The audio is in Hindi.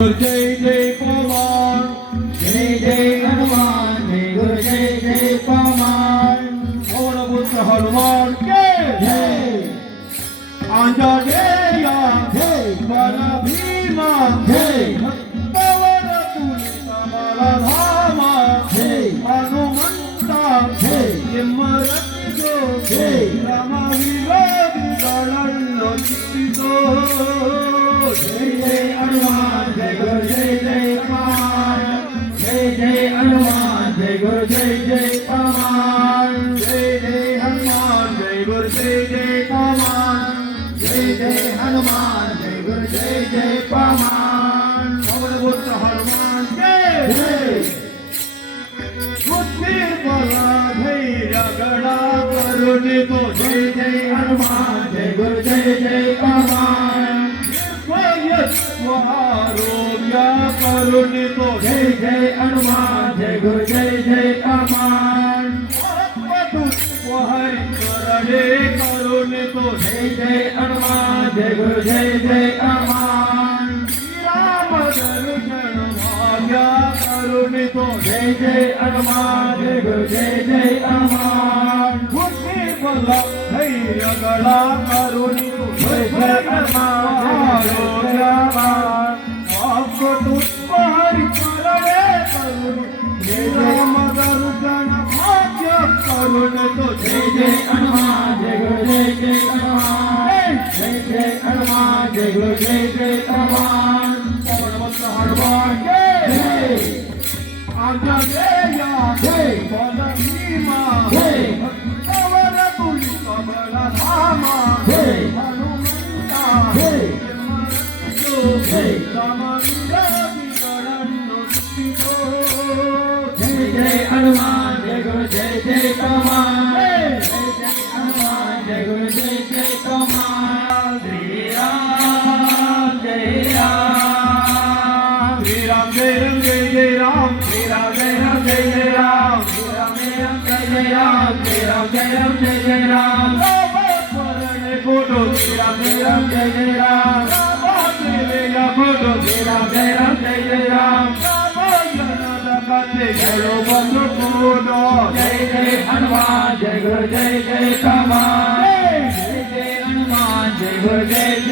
जय जय पवन जय जय हनुमान जय गुरु जय जय पवन और पुत्र हनुमान के जय आंजनेय जय बल भीमा जय भक्तवर तुलित बलधाम जय हनुमंता जय सिमरत जो जय राम विरोधी गणन चित्तो जय जय हनुमान जय गुरु जय जय पवन जय जय हनुमान जय गुरु जय जय पवन जय जय हनुमान जय गुरु जय जय पवन जय जय हनुमान जय गुरु जय जय पवन पवन पुत्र हनुमान के जय बुद्धि बल धैर्य गणा करुणि तो जय जय हनुमान जय गुरु जय जय पवन आरोग्य करुणि तो जय जय हनुमान जय गुरु जय जय हनुमान हरि करणे करुणि तो जय जय हनुमान जय गुरु जय जय हनुमान राम दर्शन भाग्य करुणि तो जय जय हनुमान जय गुरु जय जय हनुमान बुद्धि बल धैर्य गणा करुणि तो जय जय हनुमान आरोग्य हरि करणे करुणि राम दर्शन भाग्य करुणि तो जय जय हनुमान जय गुरु जय जय हनुमान जय जय हनुमान जय गुरु जय जय हनुमान पवन पुत्र हनुमान के जय आंजनेय जय बल भीमा जय भक्तवर तुलित बलधाम जय हनुमंता जय जय राम विरोधी गणन चित्तो जय जय हनुमान जय गुरु जय जय हनुमान जय जय हनुमान जय गुरु जय जय हनुमान श्री राम जय राम श्री राम जय राम जय राम श्री राम जय राम जय राम श्री राम जय राम जय राम जय राम जय जय राम फोटो श्री राम जय जय राम फोटो श्री राम जय जय राम बंधु फोटो जय जय हनुमान जय गुरु जय जय हनुमान जय जय हनुमान जय गुरु जय